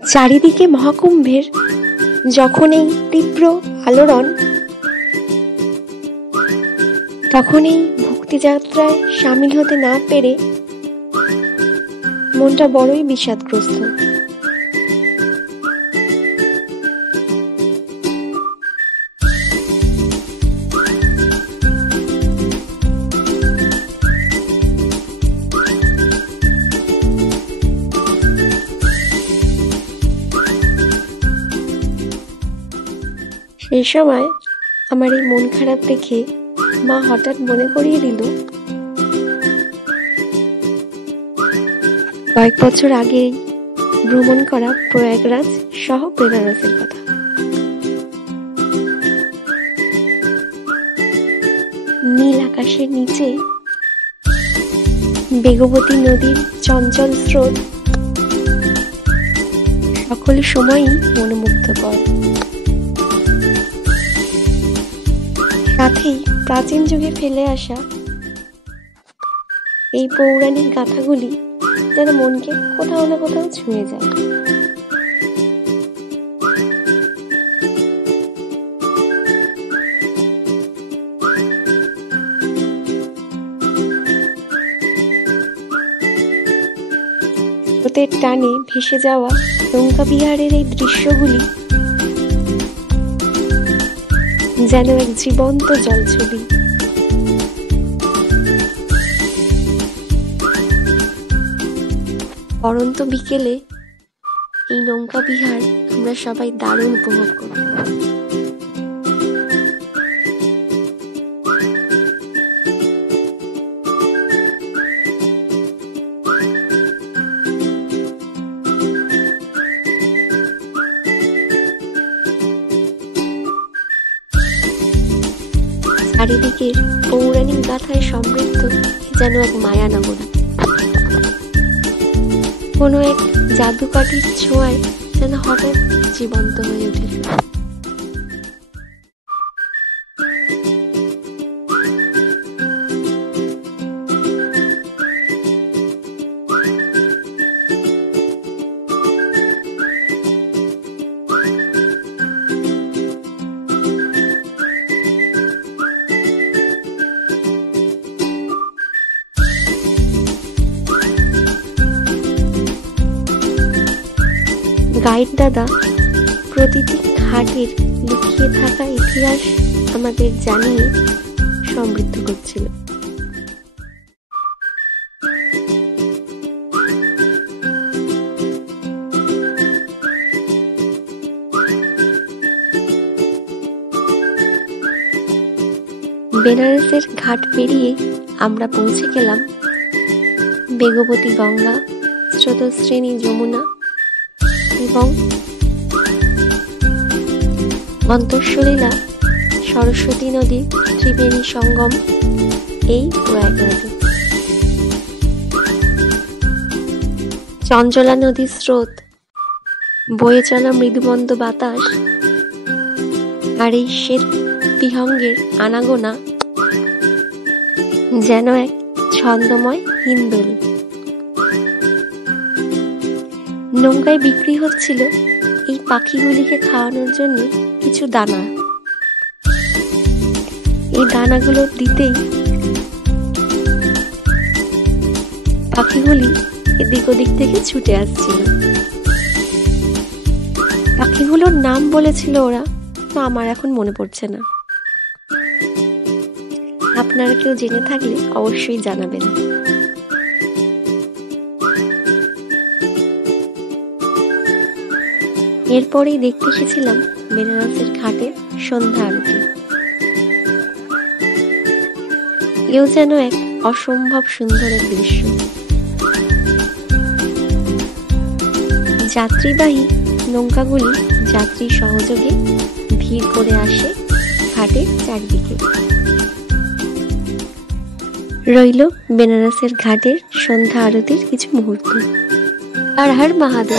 চারিদিকে মহাকুম্ভের যখন এই তীব্র আলোড়ন, তখন এই ভক্তিযাত্রায় সামিল হতে না পেরে মনটা বড়ই বিষাদগ্রস্ত। সেই সময় আমার এই মন খারাপ দেখে মা হঠাৎ মনে করিয়ে দিল কয়েক বছর আগে ভ্রমণ করা প্রয়াগরাজ সহ বেনারসের কথা। নীল আকাশের নিচে বেগবতী নদীর চঞ্চল স্রোত সকল সময়ই মনোমুগ্ধকর। সাথেই প্রাচীন যুগে ফেলে আসা এই পৌরাণিক গাথাগুলি যেন মনকে কোথাও না কোথাও ছুঁয়ে যায়। স্রোতের টানে ভেসে যাওয়া নৌকা বিহারের এই দৃশ্যগুলি যেন এক জীবন্ত জলছবি। পরন্ত বিকেলে এই নৌকা বিহার আমরা সবাই দারুণ উপভোগ করি। চারিদিকের পৌরাণিক গাথায় সমৃদ্ধ যেন এক মায়ানগরী, কোনো এক জাদুকাঠির ছোঁয়ায় যেন হঠাৎ জীবন্ত হয়ে উঠেছে। গাইড দাদা প্রতিটি ঘাটের লুকিয়ে থাকা ইতিহাস আমাদের জানিয়ে সমৃদ্ধ করছিল। বেনারসের ঘাট পেরিয়ে আমরা পৌঁছে গেলাম বেগবতী গঙ্গা, স্রোতস্বিনী যমুনা এবং অন্তঃসলীলা সরস্বতী নদীর ত্রিবেণী সঙ্গম এই প্রয়াগরাজে। চঞ্চলা নদীর স্রোত, বয়ে চলা মৃদুমন্দ বাতাস আর এই শ্বেত বিহঙ্গের আনাগোনা যেন এক ছন্দময় হিন্দোল। নৌকায় বিক্রি হচ্ছিল এই পাখিগুলিকে খাওয়ানোর জন্য কিছু দানা। এই দানাগুলো দিতেই পাখিগুলি এদিক ওদিক থেকে ছুটে আসছিল। পাখিগুলোর নাম বলেছিল ওরা, তো আমার এখন মনে পড়ছে না। আপনারা কেউ জেনে থাকলে অবশ্যই জানাবেন। এরপরেই দেখতে এসেছিলাম বেনারসের ঘাটের সন্ধ্যা আরতি। এও যেন এক অসম্ভব সুন্দর এক দৃশ্য। যাত্রীবাহী নৌকাগুলি যাত্রী সহযোগে ভিড় করে আসে ঘাটের চারদিকে। রইল বেনারসের ঘাটের সন্ধ্যা আরতির কিছু মুহূর্ত। हर हर महादेव।